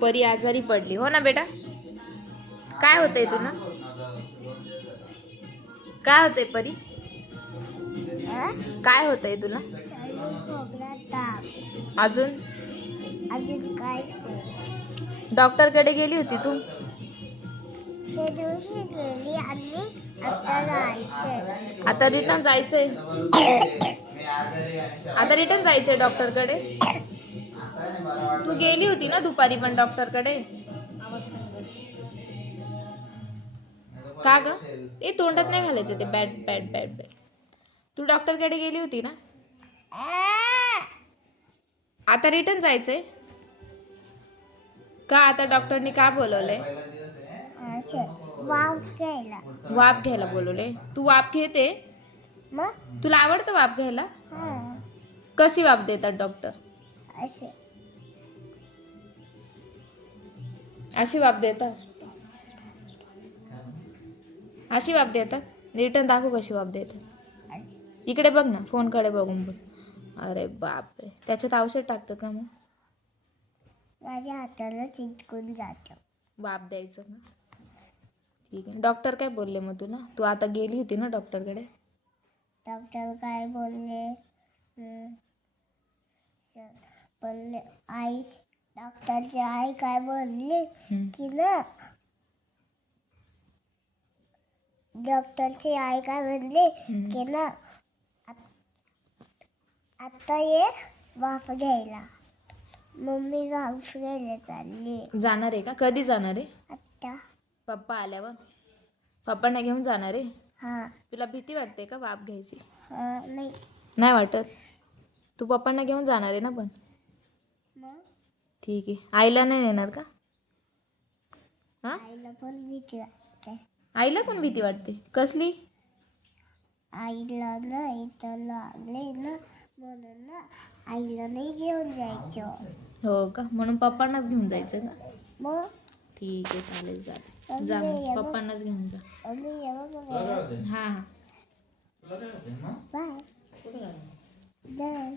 परी आजारी पडली हो ना बेटा. काय होतंय तुला? काय होतंय परी? काय होतंय तुला? अजून अजून काहीच नाही. डॉक्टरकडे गेली होती तू? त्या दिवशी गेली आणि आता जायचंय. आता रिटर्न जायचंय. आता रिटर्न जायचंय डॉक्टरकडे. तू गेली होती ना दुपारी पण डॉक्टरकडे? का ग? ए तोंडात नाही घालायचं ते. Bad bad bad bad. तू डॉक्टरकडे गेली होती ना? आता रिटर्न जायचंय का? आता डॉक्टरनी का बोलवलंय? वाफ घ्यायला. वाफ घ्यायला बोलवले. तू वाफ घेते? मग तुला आवडतं वाफ घ्यायला? कशी वाफ देतात डॉक्टर? असे अशी वाफ देतात? अशी वाफ देतात? रिटर्न दाखवू कशी वाफ देतात. इकडे बघ ना, फोनकडे बघून बघ. अरे बापरे, त्याच्यात औषध टाकतात का मग? माझ्या हाताला चिटकून जातं. वाफ द्यायचं ना. ठीक आहे. डॉक्टर काय बोलले मग तुला? तू आता गेली होती ना डॉक्टरकडे? डॉक्टर काय बोलले? बोलले आई, डॉक्टरची आई काय बोलली की ना, डॉक्टरची आई काय म्हणली की ना, आता ये वाफ घ्यायला. मम्मी वाफ घ्यायला चालली. जाणार आहे का? कधी जाणार आहे? आता. पप्पा आल्यावर? पप्पांना घेऊन जाणार आहे? हा. तुला भीती वाटते का वाफ घ्यायची? नाही. नाही वाटत? तू पप्पांना घेऊन जाणार आहे ना पण? मग ठीक आहे. आईला नाही नेणार का? हा? आईला पण भीती वाटते. आईला पण भीती वाटते. कसली? आईला ना इथं लागले ना, म्हणून ना आईला नाही घेऊन जायचं. हो का? म्हणून पप्पांनाच घेऊन जायचं का? मग ठीक आहे, चालेल चालेल. जा मग, पप्पांनाच घेऊन जा. हां हां. बाय.